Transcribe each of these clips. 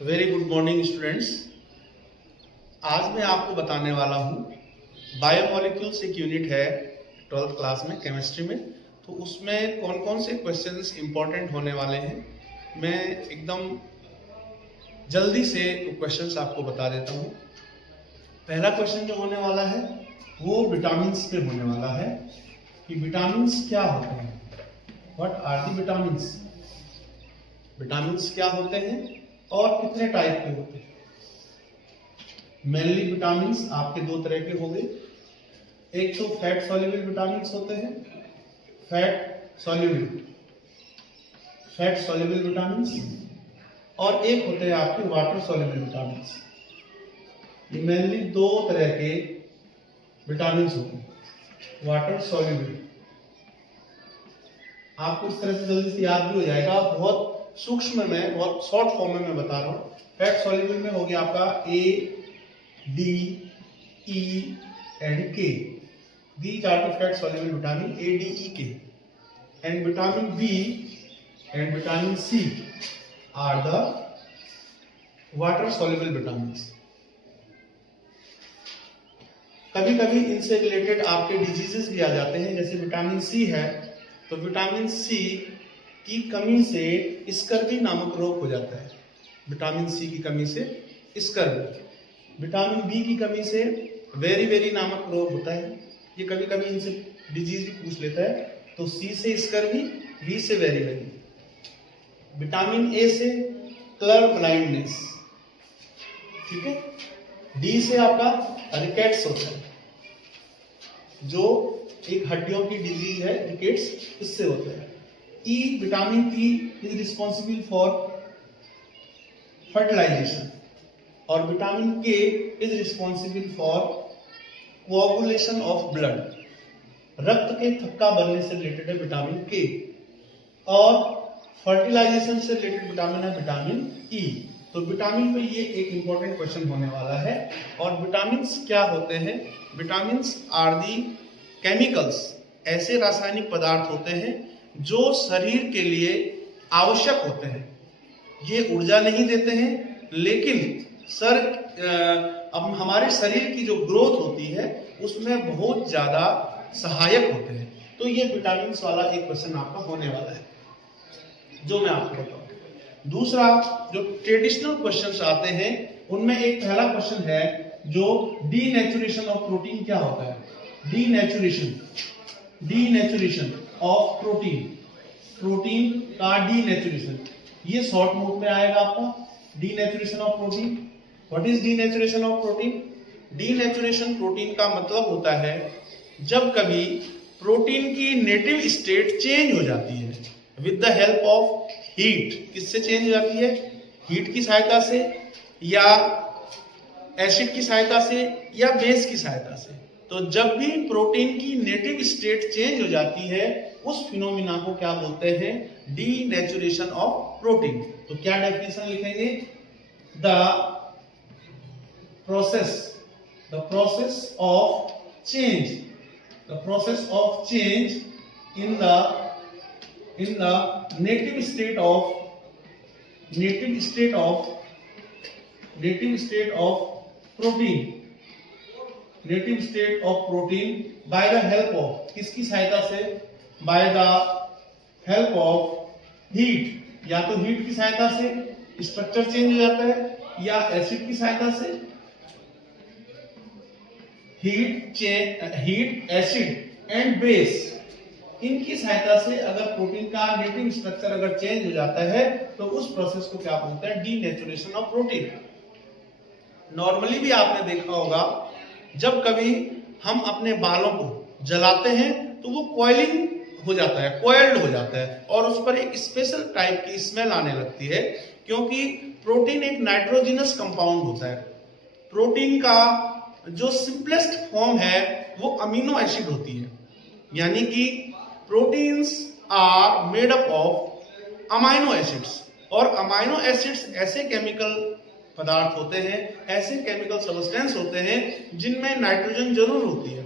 Very good morning students. आज मैं आपको बताने वाला हूँ बायोमोलिक्यूल्स एक यूनिट है 12th क्लास में केमिस्ट्री में। तो उसमें कौन कौन से क्वेश्चंस इंपॉर्टेंट होने वाले हैं मैं एकदम जल्दी से क्वेश्चंस आपको बता देता हूँ। पहला क्वेश्चन जो होने वाला है वो विटामिन्स पे होने वाला है कि विटामिन्स क्या होते हैं। What are the vitamins? Vitamins क्या होते हैं और कितने टाइप के होते हैं। मेनली विटामिन्स आपके दो तरह के होंगे। एक तो फैट सॉल्युबल विटामिन्स होते हैं, फैट सॉल्युबल विटामिन्स, और एक होते हैं आपके वाटर सॉल्युबल विटामिन्स। ये मेनली दो तरह के विटामिन्स होते हैं, वाटर सॉल्युबल। आपको इस तरह से जल्दी से याद भी हो जाएगा, बहुत सूक्ष्म में, बहुत शॉर्ट फॉर्म में मैं बता रहा हूँ। फैट सॉल्युबल में हो गया आपका ए, डी, ई एंड के। These are the fat soluble vitamin A, D, E, K, and vitamin B and vitamin C are the water soluble vitamins. कभी कभी इनसे रिलेटेड आपके डिजीजेस भी आ जाते हैं। जैसे विटामिन सी है तो विटामिन सी की कमी से स्कर्वी नामक रोग हो जाता है। विटामिन सी की कमी से स्कर्वी। विटामिन बी की कमी से वेरी नामक रोग होता है। ये कभी कभी इनसे डिजीज भी पूछ लेता है। तो सी से स्कर्वी, बी से वेरी। विटामिन ए से कलर ब्लाइंडनेस, ठीक है। डी से आपका रिकेट्स होता है, जो एक हड्डियों की डिजीज है, रिकेट्स, इससे होता है। E, vitamin E is responsible for fertilization, और vitamin K is responsible for coagulation of blood. रक्त के थक्का बनने से रिलेटेड है विटामिन के, और फर्टिलाइजेशन से रिलेटेड विटामिन है विटामिन ई। तो विटामिन पे ये एक इंपॉर्टेंट क्वेश्चन होने वाला है। और विटामिन्स क्या होते हैं? विटामिन्स आर दी केमिकल्स, ऐसे रासायनिक पदार्थ होते हैं जो शरीर के लिए आवश्यक होते हैं। ये ऊर्जा नहीं देते हैं, लेकिन अब हमारे शरीर की जो ग्रोथ होती है उसमें बहुत ज्यादा सहायक होते हैं। तो ये विटामिन्स वाला एक क्वेश्चन आपका होने वाला है, जो मैं आपको बताऊं। दूसरा, जो ट्रेडिशनल क्वेश्चंस आते हैं उनमें एक पहला क्वेश्चन है जो डीनेचुरेशन ऑफ प्रोटीन क्या होता है। डीनेचुरेशन ऑफ प्रोटीन का डीनेचुरेशन, ये शॉर्ट नोट में आएगा आपका। Denaturation of protein, what is denaturation of protein? Denaturation protein का मतलब होता है जब कभी प्रोटीन की नेटिव स्टेट चेंज हो जाती है with the help of heat. किससे चेंज हो जाती है? हीट की सहायता से, या एसिड की सहायता से, या बेस की सहायता से। तो जब भी प्रोटीन की नेटिव स्टेट चेंज हो जाती है उस फिनोमिना को क्या बोलते हैं? Denaturation of protein. तो क्या डेफिनेशन लिखेंगे? The process of change in the native state of protein by the help of, किसकी सहायता से? by the help of heat। या तो हीट की सहायता से स्ट्रक्चर चेंज हो जाता है, या एसिड की सहायता से। हीट, एसिड एंड बेस, इनकी सहायता से अगर प्रोटीन का नेटिव स्ट्रक्चर अगर चेंज हो जाता है तो उस प्रोसेस को क्या बोलते हैं? Denaturation of protein. नॉर्मली भी आपने देखा होगा, जब कभी हम अपने बालों को जलाते हैं तो वो कॉइलिंग हो जाता है, कॉइल्ड हो जाता है, और उस पर एक स्पेशल टाइप की स्मेल आने लगती है, क्योंकि प्रोटीन एक नाइट्रोजिनस कंपाउंड होता है। प्रोटीन का जो सिंपलेस्ट फॉर्म है वो अमीनो एसिड होती है, यानी कि proteins are made up of amino acids. और अमाइनो एसिड्स ऐसे केमिकल पदार्थ होते हैं, ऐसे केमिकल सब्सटेंस होते हैं जिनमें नाइट्रोजन जरूर होती है।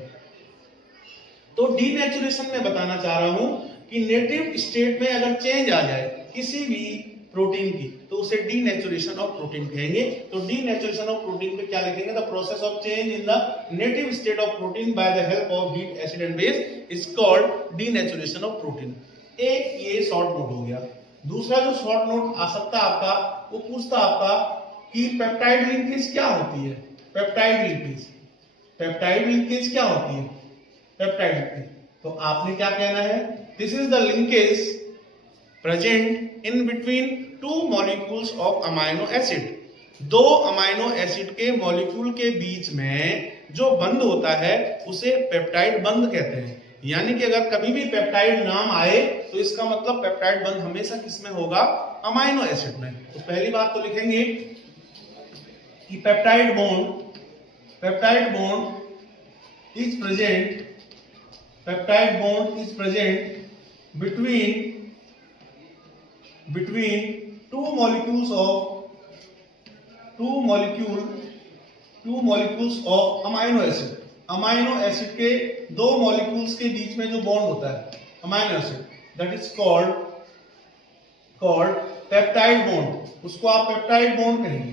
तो डीनेचुरेशन में बताना चाह रहा हूं कि नेटिव स्टेट में अगर चेंज आ जाए किसी भी प्रोटीन की, तो उसे डीनेचुरेशन ऑफ प्रोटीन कहेंगे। तो डीनेचुरेशन ऑफ प्रोटीन पे क्या लिखेंगे? The process of change in the native state of protein by the help of heat, acid and base is called denaturation of protein. एक ये शॉर्ट नोट हो गया। दूसरा जो शॉर्ट नोट आ सकता है आपका, वो पूछता आपका कि पेप्टाइड लिंकेज क्या होती है? पेप्टाइड लिंकेज, पेप्टाइड लिंकेज क्या होती है? पेप्टाइड लिंकेज, तो आपने क्या कहना है? This is the linkage present in between two molecules of amino acid. दो अमाइनो एसिड के मॉलिक्यूल के बीच में जो बंध होता है उसे पेप्टाइड बंध कहते हैं। यानी कि अगर कभी भी पेप्टाइड नाम आए तो इसका मतलब पेप्टाइड बंध हमेशा किसमें होगा? अमाइनो एसिड में। तो पहली बात तो लिखेंगे कि peptide bond is present, peptide bond is present between two molecules of amino acid। Amino acid के दो मॉलिक्यूल्स के बीच में जो बॉन्ड होता है amino acid, that is called peptide bond. उसको आप पेप्टाइड बॉन्ड कहेंगे।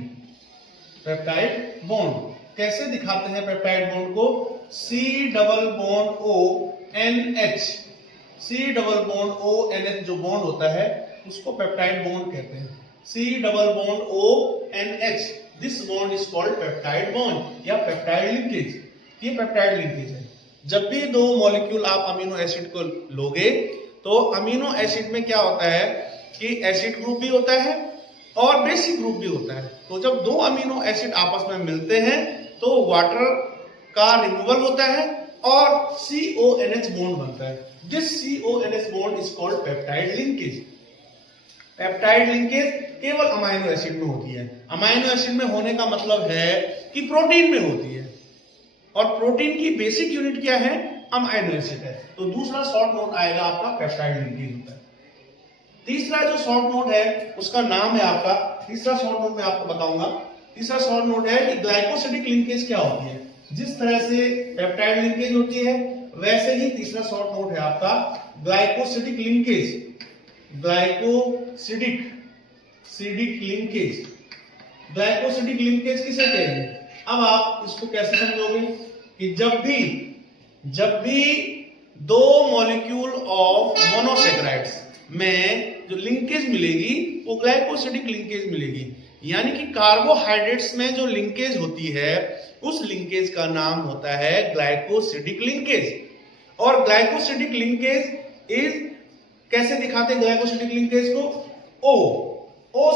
पेप्टाइड बॉन्ड कैसे दिखाते हैं पेप्टाइड बॉन्ड को? C double bond ONH, C double bond ONH जो बॉन्ड होता है उसको पेप्टाइड बॉन्ड कहते हैं। C double bond ONH, this bond is called peptide bond या पेप्टाइड लिंकेज। ये पेप्टाइड लिंकेज है। जब भी दो मॉलिक्यूल आप अमीनो एसिड को लोगे तो अमीनो एसिड में क्या होता है कि एसिड ग्रुप भी होता है और बेसिक ग्रुप भी होता है। तो जब दो अमीनो एसिड आपस में मिलते हैं तो वाटर का रिमूवल होता है और CONH बॉन्ड बनता है। This CONH bond is called peptide linkage. Peptide linkage केवल अमाइनो एसिड में होती है। अमाइनो एसिड में होने का मतलब है कि प्रोटीन में होती है और प्रोटीन की बेसिक यूनिट क्या है? अमाइनो एसिड है। तो दूसरा शॉर्ट नोट आएगा आपका पेप्टाइड लिंकेज होता है। तीसरा जो शॉर्ट नोट है उसका नाम है आपका, तीसरा शॉर्ट नोट मैं आपको बताऊंगा। तीसरा शॉर्ट नोट है कि ग्लाइकोसिडिक लिंकेज क्या होती है। जिस तरह से पेप्टाइड लिंकेज होती है वैसे ही तीसरा शॉर्ट नोट है आपका glycosidic linkage. Glycosidic linkage, glycosidic linkage किसे कहेंगे? अब आप इसको कैसे समझोगे कि जब भी दो मॉलिक्यूल ऑफ मोनोसैकेराइड्स में जो लिंकेज मिलेगी वो ग्लाइकोसिडिक लिंकेज मिलेगी। यानी कि कार्बोहाइड्रेट्स में जो लिंकेज होती है उस लिंकेज का नाम होता है ग्लाइकोसिडिक लिंकेज। और ग्लाइकोसिडिक लिंकेज इज कैसे दिखाते हैं? ग्लाइकोसिडिक लिंकेज को ओ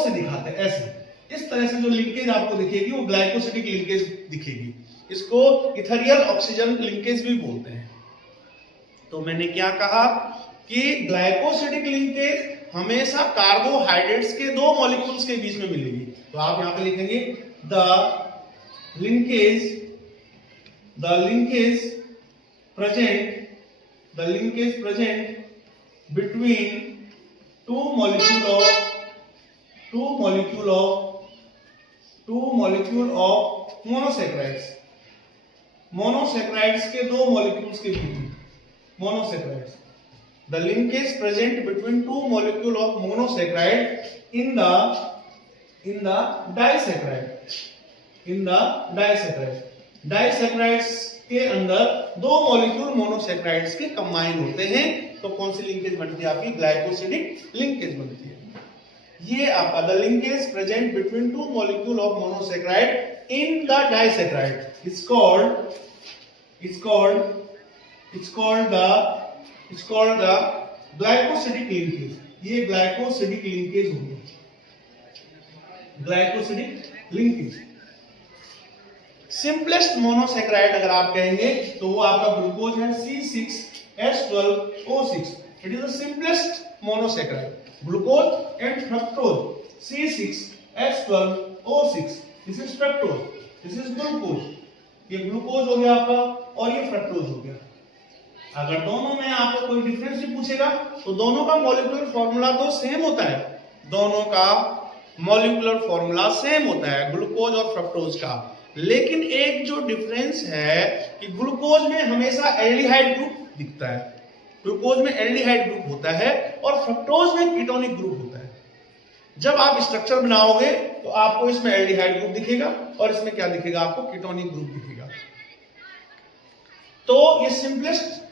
से दिखाते हैं। ऐसे इस तरह से जो लिंकेज आपको दिखेगी वो ग्लाइकोसिडिक लिंकेज दिखेगी। इसको इथेरियल ऑक्सीजन लिंकेज भी बोलते हैं। तो मैंने क्या कहा कि ग्लाइकोसिडिक लिंकेज हमेशा कार्बोहाइड्रेट्स के दो मॉलिक्यूल्स के बीच में मिलेगी। तो आप यहां पे लिखेंगे the linkage present between two molecule of monosaccharides के दो मॉलिक्यूल्स के बीच में monosaccharides, the linkage present between two molecule of monosaccharide in the disaccharides के अंदर दो मॉलिक्यूल मोनोसैकेराइड्स के कंबाइन होते हैं। तो कौन सी लिंकेज बनती है? आपकी ग्लाइकोसिडिक लिंकेज बनती है। ये आपका the linkage present between two molecule of monosaccharide in the disaccharide is called the glycosidic linkage. ये ग्लाइकोसिडिक लिंकेज होगी, ग्लाइकोसिडिक लिंकेज। सिंपलेस्ट मोनोसैकेराइड अगर आप कहेंगे तो वो आपका ग्लूकोज है C6H12O6। It is the simplest monosaccharide. Glucose and fructose C6H12O6, this is fructose, this is glucose. ये ग्लूकोज हो गया आपका और ये फ्रक्टोज हो गया। अगर दोनों में आपको कोई डिफरेंस भी पूछेगा तो दोनों का मॉलिक्यूलर फॉर्मूला तो सेम होता है। दोनों का मॉलिक्यूलर फॉर्मूला सेम होता है ग्लूकोज और फ्रक्टोज का। लेकिन एक जो डिफरेंस है कि ग्लूकोज में हमेशा एल्डिहाइड ग्रुप दिखता है, ग्लूकोज में एल्डिहाइड ग्रुप होता है और फ्रक्टोज में कीटोनिक ग्रुप होता है। जब आप स्ट्रक्चर बनाओगे तो आपको इसमें एल्डिहाइड ग्रुप दिखेगा और इसमें क्या दिखेगा, आपको कीटोनिक ग्रुप दिखेगा। तो ये सिंपलेस्ट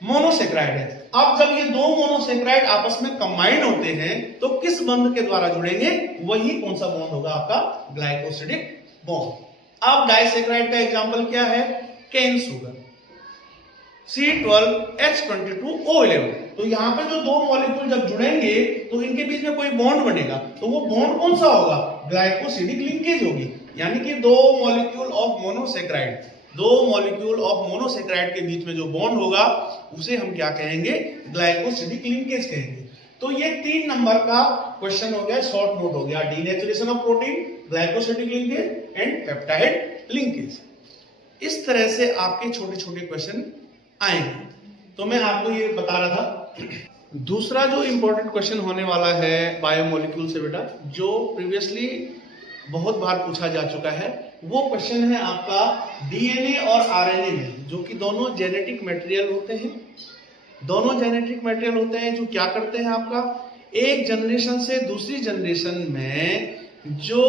मोनोसेक्राइड है। अब जब ये दो मोनोसेक्राइड आपस में कंबाइन होते हैं तो किस बंध के द्वारा जुड़ेंगे, वही कौन सा बॉन्ड होगा, आपका ग्लाइकोसिडिक बॉन्ड। अब डाइसेक्राइड का एग्जांपल क्या है, केन शुगर C12H22O11। तो यहां पे जो दो मॉलिक्यूल जब जुड़ेंगे तो इनके बीच में कोई बॉन्ड बनेगा, तो वो बॉन्ड कौन सा होगा, ग्लाइकोसिडिक लिंकेज होगी। यानी कि दो मॉलिक्यूल ऑफ मोनोसेक्राइड के बीच में जो बॉन्ड होगा उसे हम क्या कहेंगे, ग्लाइकोसिडिक लिंकेज कहेंगे। तो ये 3 नंबर का क्वेश्चन हो गया, शॉर्ट नोट हो गया, denaturation of protein, glycosidic linkage and peptide linkage. इस तरह से आपके छोटे छोटे क्वेश्चन आएंगे। तो मैं आपको ये बता रहा था। दूसरा जो इंपॉर्टेंट क्वेश्चन होने वाला है बायोमोलिक्यूल से बेटा, जो प्रीवियसली बहुत बार पूछा जा चुका है, वो क्वेश्चन है आपका डीएनए और आरएनए में, जो कि दोनों जेनेटिक मटेरियल होते हैं। दोनों जेनेटिक मटेरियल होते हैं जो क्या करते हैं, आपका एक जनरेशन से दूसरी जनरेशन में जो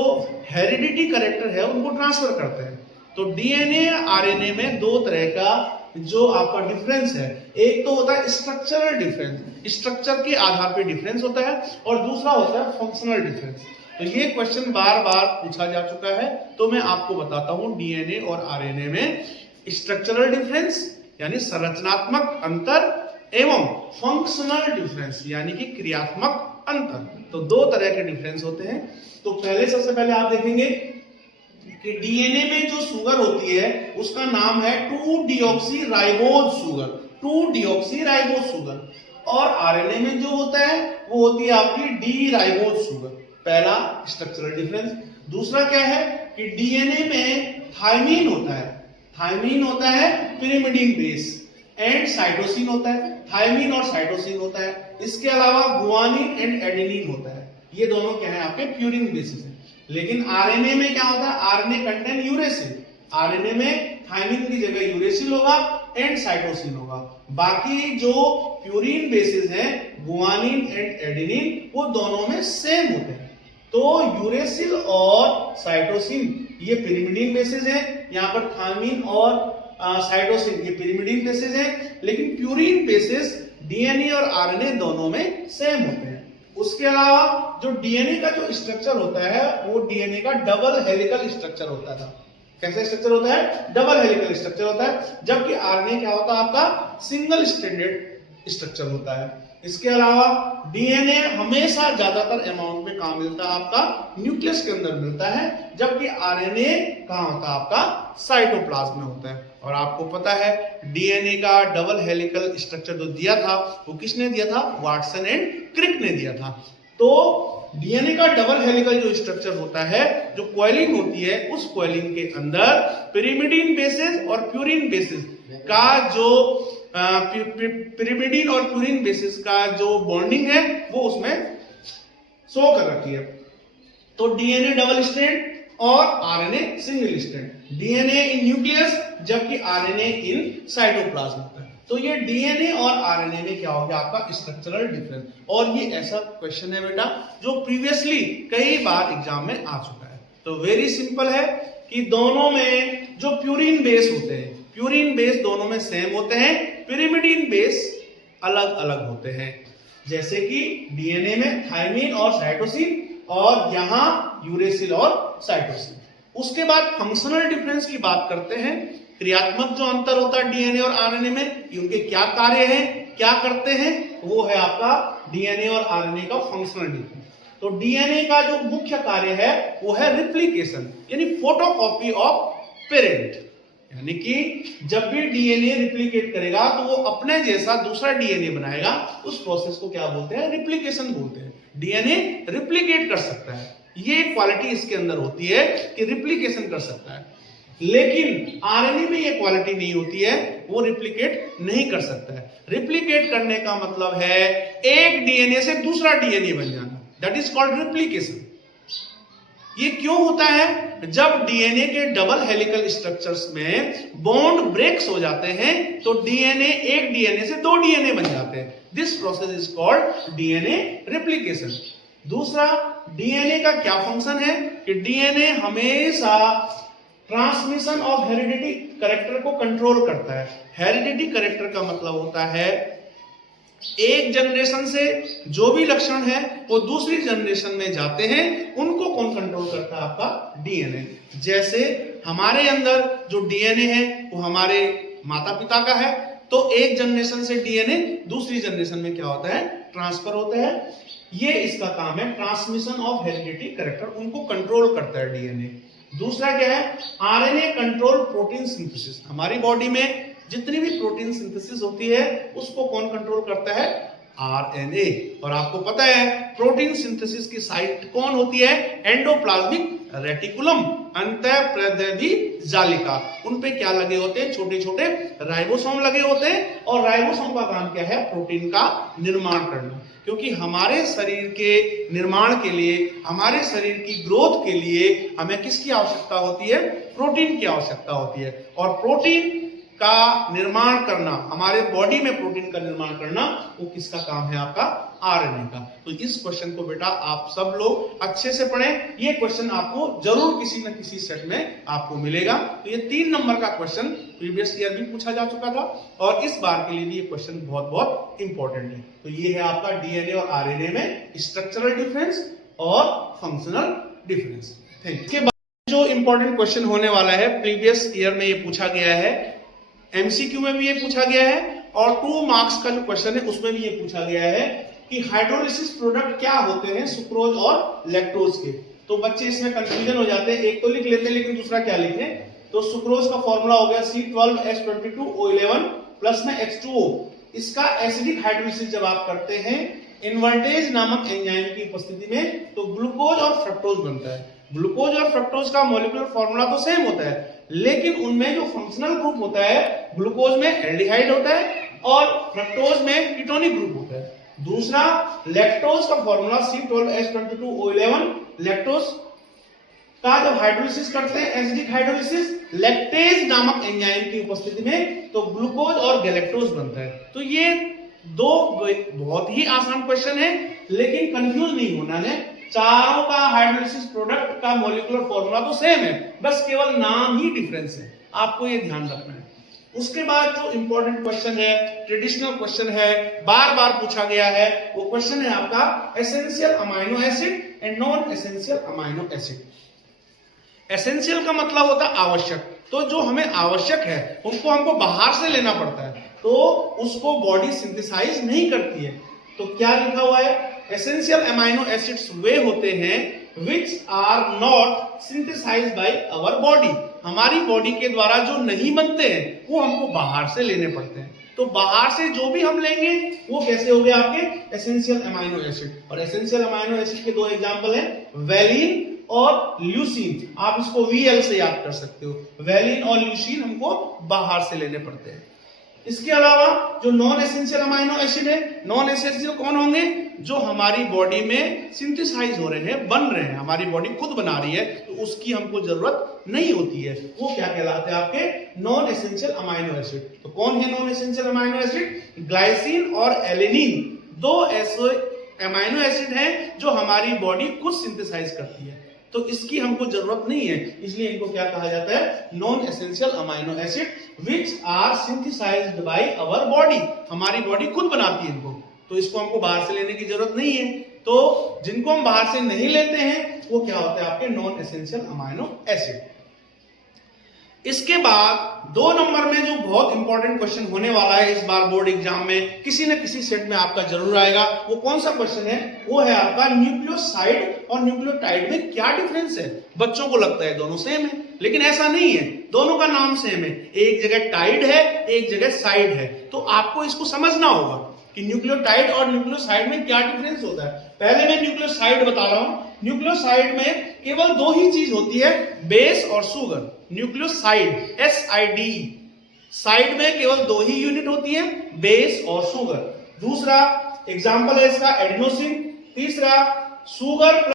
हेरिडिटी कैरेक्टर है उनको ट्रांसफर करते हैं। तो डीएनए आरएनए में दो तरह का जो आपका डिफरेंस है, एक तो होता है स्ट्रक्चरल डिफरेंस, स्ट्रक्चर के आधार पे डिफरेंस होता है, और दूसरा होता है फंक्शनल डिफरेंस। तो ये क्वेश्चन बार बार पूछा जा चुका है, तो मैं आपको बताता हूं डीएनए और आरएनए में स्ट्रक्चरल डिफरेंस यानी संरचनात्मक अंतर एवं फंक्शनल डिफरेंस यानी कि क्रियात्मक अंतर। तो दो तरह के डिफरेंस होते हैं। तो सबसे पहले आप देखेंगे कि डीएनए में जो शुगर होती है उसका नाम है 2-डीऑक्सीराइबोज शुगर, 2-डीऑक्सीराइबोज शुगर। और आरएनए में जो होता है वो होती है आपकी डी-राइबोज शुगर। पहला स्ट्रक्चरल डिफरेंस। दूसरा क्या है कि डीएनए में थायमीन होता है, थायमीन होता है पिरिमिडीन बेस, एंड साइटोसिन होता है, थायमीन और साइटोसिन होता है। इसके अलावा गुआनिन एंड एडेनिन होता है। ये दोनों क्या है, आपके प्यूरिन बेसिस है। लेकिन आरएनए में क्या होता है, आरएनए कंटेन यूरेसिल, आरएनए में थायमीन की जगह यूरेसिल होगा एंड साइटोसिन होगा। बाकी जो प्यूरिन बेसिस हैं गुआनिन एंड एडेनिन, वो दोनों में सेम होते हैं। तो यूरेसिल और साइटोसिन ये पिरिमिडीन बेसिस है, यहाँ पर थायमीन और साइटोसिन ये पिरिमिडीन बेसिस है, लेकिन प्यूरिन बेसिस डीएनए और आरएनए दोनों में सेम होते हैं। उसके अलावा जो डीएनए का जो स्ट्रक्चर होता है वो डीएनए का डबल हेलिकल स्ट्रक्चर होता था। कैसा स्ट्रक्चर होता है, डबल हेलिकल स्ट्रक्चर होता है, जबकि आरएनए क्या होता है, आपका सिंगल स्ट्रैंडेड स्ट्रक्चर होता है। इसके अलावा डीएनए हमेशा ज्यादातर अमाउंट में कहां मिलता है, आपका न्यूक्लियस के अंदर मिलता है, जबकि आरएनए कहां होता है, आपका साइटोप्लाज्म में होता है। और आपको पता है डीएनए का डबल हेलिकल स्ट्रक्चर जो दिया था वो किसने दिया था, वाटसन एंड क्रिक ने दिया था। तो डीएनए का डबल हेलिकल जो स्ट्रक्चर होता है, जो कॉइलिंग होती है, उस कॉइलिंग के अंदर पिरिमिडीन बेसिस और प्यूरिन बेसिस का जो पिरिमिडीन और प्यूरिन बेसिस का जो बॉन्डिंग है वो उसमें शो कर रखी है। तो डीएनए डबल स्ट्रैंड और RNA single strand, DNA in nucleus जबकि आरएनए इन साइटोप्लाज्म। तो ये डीएनए और आरएनए में क्या हो गया, आपका स्ट्रक्चरल डिफरेंस। और ये ऐसा क्वेश्चन है बेटा जो प्रीवियसली कई बार एग्जाम में आ चुका है। तो वेरी सिंपल है कि दोनों में जो प्यूरिन बेस होते हैं, प्यूरिन बेस दोनों में सेम होते हैं, पिरिमिडीन बेस अलग अलग होते हैं। जैसे कि डीएनए में थायमीन और साइटोसिन और यहां यूरेसिल और साइटोसिन। उसके बाद फंक्शनल डिफरेंस की बात करते हैं। क्रियात्मक जो अंतर होता है डीएनए और आरएनए में, उनके क्या कार्य हैं, क्या करते हैं, वो है आपका डीएनए और आरएनए का फंक्शनल डिफरेंस। तो डीएनए का जो मुख्य कार्य है वो है रिप्लिकेशन यानी फोटोकॉपी ऑफ पेरेंट। यानी कि जब भी डीएनए रिप्लिकेट करेगा तो वो अपने जैसा दूसरा डीएनए बनाएगा, उस प्रोसेस को क्या बोलते हैं, रिप्लिकेशन बोलते हैं। डीएनए रिप्लिकेट कर सकता है, ये क्वालिटी इसके अंदर होती है कि रिप्लिकेशन कर सकता है। लेकिन आरएनए में ये क्वालिटी नहीं होती है, वो रिप्लिकेट नहीं कर सकता है। रिप्लिकेट करने का मतलब है एक डीएनए से दूसरा डीएनए बन जाना, दैट इज कॉल्ड रिप्लिकेशन। ये क्यों होता है, जब डीएनए के डबल हेलिकल स्ट्रक्चर्स में बॉन्ड ब्रेक्स हो जाते हैं तो डीएनए एक डीएनए से दो डीएनए बन जाते हैं। This process is called DNA replication. दूसरा, डीएनए का क्या फंक्शन है कि डीएनए हमेशा ट्रांसमिशन ऑफ हेरिडिटी कैरेक्टर को कंट्रोल करता है। हेरिडिटी कैरेक्टर का मतलब होता है एक जनरेशन से जो भी लक्षण है वो दूसरी जनरेशन में जाते हैं, उनको कौन कंट्रोल करता है? आपका डीएनए। जैसे हमारे अंदर जो डीएनए है वो हमारे माता पिता का है, तो एक जनरेशन से डीएनए दूसरी जनरेशन में क्या होता है? ट्रांसफर होता है। ये इसका काम है, ट्रांसमिशन ऑफ हेरिडिटी कैरेक्टर, उनको कंट्रोल करता है डीएनए। दूसरा क्या है? RNA control protein synthesis. हमारी बॉडी में जितनी भी प्रोटीन सिंथेसिस होती है उसको कौन कंट्रोल करता है? आरएनए। और आपको पता है प्रोटीन सिंथेसिस की साइट कौन होती है? एंडोप्लाज्मिक रेटिकुलम, अंतःप्रद्रवी जालिका। उन पे क्या लगे होते हैं? छोटे छोटे राइबोसोम लगे होते हैं, और राइबोसोम का काम क्या है? प्रोटीन का निर्माण करना। क्योंकि हमारे शरीर के निर्माण के लिए, हमारे शरीर की ग्रोथ के लिए हमें किसकी आवश्यकता होती है? प्रोटीन की आवश्यकता होती है। और प्रोटीन का निर्माण करना, हमारे बॉडी में प्रोटीन का निर्माण करना, वो किसका काम है? आपका आरएनए का। तो इस क्वेश्चन को बेटा आप सब लोग अच्छे से पढ़ें। ये क्वेश्चन आपको जरूर किसी न किसी सेट में आपको मिलेगा। तो ये 3 नंबर का क्वेश्चन प्रीवियस ईयर भी पूछा जा चुका था, और इस बार के लिए भी ये क्वेश्चन बहुत बहुत इंपॉर्टेंट है। तो ये है आपका डीएनए और आरएनए में स्ट्रक्चरल डिफरेंस और फंक्शनल डिफरेंस। इसके बाद जो इंपॉर्टेंट क्वेश्चन होने वाला है, प्रीवियस ईयर में ये पूछा गया है, एमसीक्यू में भी ये पूछा गया है, और 2 मार्क्स का जो क्वेश्चन है उसमें भी ये पूछा गया है कि हाइड्रोलिसिस प्रोडक्ट क्या होते हैं सुक्रोज और लैक्टोज के। तो बच्चे इसमें कंफ्यूजन हो जाते हैं, एक तो लिख लेते हैं लेकिन दूसरा क्या लिखें। तो सुक्रोज का फॉर्मूला हो गया C12H22O11 प्लस में H2O। इसका एसिडिक हाइड्रोलिसिस जब आप करते हैं इन्वर्टेज नामक एंजाइम की उपस्थिति में, तो ग्लूकोज और फ्रक्टोज बनता है। ग्लूकोज और फ्रक्टोज का मॉलिक्यूलर फॉर्मूला तो सेम होता है, लेकिन उनमें जो फंक्शनल ग्रुप होता है, ग्लूकोज में एल्डिहाइड होता है और फ्रक्टोज में कीटोनिक ग्रुप होता है। दूसरा, लैक्टोज का फॉर्मूला C12H22O11। लैक्टोज का जब हाइड्रोलिसिस करते हैं, एसिडिक हाइड्रोलिसिस, लैक्टेज नामक एंजाइम की उपस्थिति में, तो ग्लूकोज और गैलेक्टोज बनता है। तो ये 2 बहुत ही आसान क्वेश्चन है, लेकिन कंफ्यूज नहीं होना है। चारों का हाइड्रोलिसिस प्रोडक्ट का मॉलिक्यूलर फॉर्मूला तो सेम है, बस केवल नाम ही डिफरेंस है, आपको ये ध्यान रखना है। उसके बाद जो इंपॉर्टेंट क्वेश्चन है, ट्रेडिशनल क्वेश्चन है, बार बार पूछा गया है, वो क्वेश्चन है आपका essential amino acid and non essential amino acid. Essential का मतलब होता है आवश्यक, तो जो हमें आवश्यक है उनको हमको बाहर से लेना पड़ता है, तो उसको बॉडी सिंथेसाइज नहीं करती है। तो क्या लिखा हुआ है? एसेंशियल अमाइनो एसिड्स वे होते हैं which are not synthesized by our body। हमारी बॉडी के द्वारा जो नहीं बनते हैं वो हमको बाहर से लेने पड़ते हैं। तो बाहर से जो भी हम लेंगे वो कैसे हो गए? आपके एसेंशियल अमाइनो एसिड। और एसेंशियल अमाइनो एसिड के 2 एग्जांपल हैं, वेलिन और ल्यूसीन। आप इसको VL से याद कर सकते हो। वेलिन और ल्यूसीन हमको बाहर से लेने पड़ते हैं। इसके अलावा जो नॉन एसेंशियल अमाइनो एसिड है, नॉन एसेंशियल कौन होंगे? जो हमारी बॉडी में सिंथेसाइज हो रहे हैं, बन रहे हैं, हमारी बॉडी खुद बना रही है, तो उसकी हमको जरूरत नहीं होती है। वो क्या कहलाते हैं? आपके नॉन एसेंशियल अमाइनो एसिड। तो कौन है non essential amino acid? Glycine और एलेनिन 2 ऐसे अमाइनो एसिड हैं जो हमारी बॉडी खुद सिंथेसाइज करती है, तो इसकी हमको जरूरत नहीं है, इसलिए इनको क्या कहा जाता है? Non essential amino acid which are synthesized by our body। हमारी बॉडी खुद बनाती है इनको, तो इसको हमको बाहर से लेने की जरूरत नहीं है। तो जिनको हम बाहर से नहीं लेते हैं वो क्या होते हैं? आपके नॉन एसेंशियल अमाइनो एसिड। इसके बाद 2 नंबर में जो बहुत इंपॉर्टेंट क्वेश्चन होने वाला है इस बार बोर्ड एग्जाम में, किसी न किसी सेट में आपका जरूर आएगा, वो कौन सा क्वेश्चन है? वो है आपका न्यूक्लियोसाइड और न्यूक्लियोटाइड में क्या डिफरेंस है। बच्चों को लगता है दोनों सेम है, लेकिन ऐसा नहीं है, दोनों का नाम सेम है, एक जगह टाइड है, एक जगह साइड है। तो आपको इसको समझना होगा कि न्यूक्लियोटाइड और न्यूक्लियोसाइड में क्या डिफरेंस होता है। पहले मैं न्यूक्लियोसाइड बता रहा हूं। न्यूक्लियोसाइड में केवल 2 ही चीज होती है, बेस और शुगर। न्यूक्लियोसाइड SID, साइड में केवल 2 ही यूनिट होती है, बेस और शुगर। दूसरा एग्जांपल है इसका एडिनोसिन। तीसरा शुगर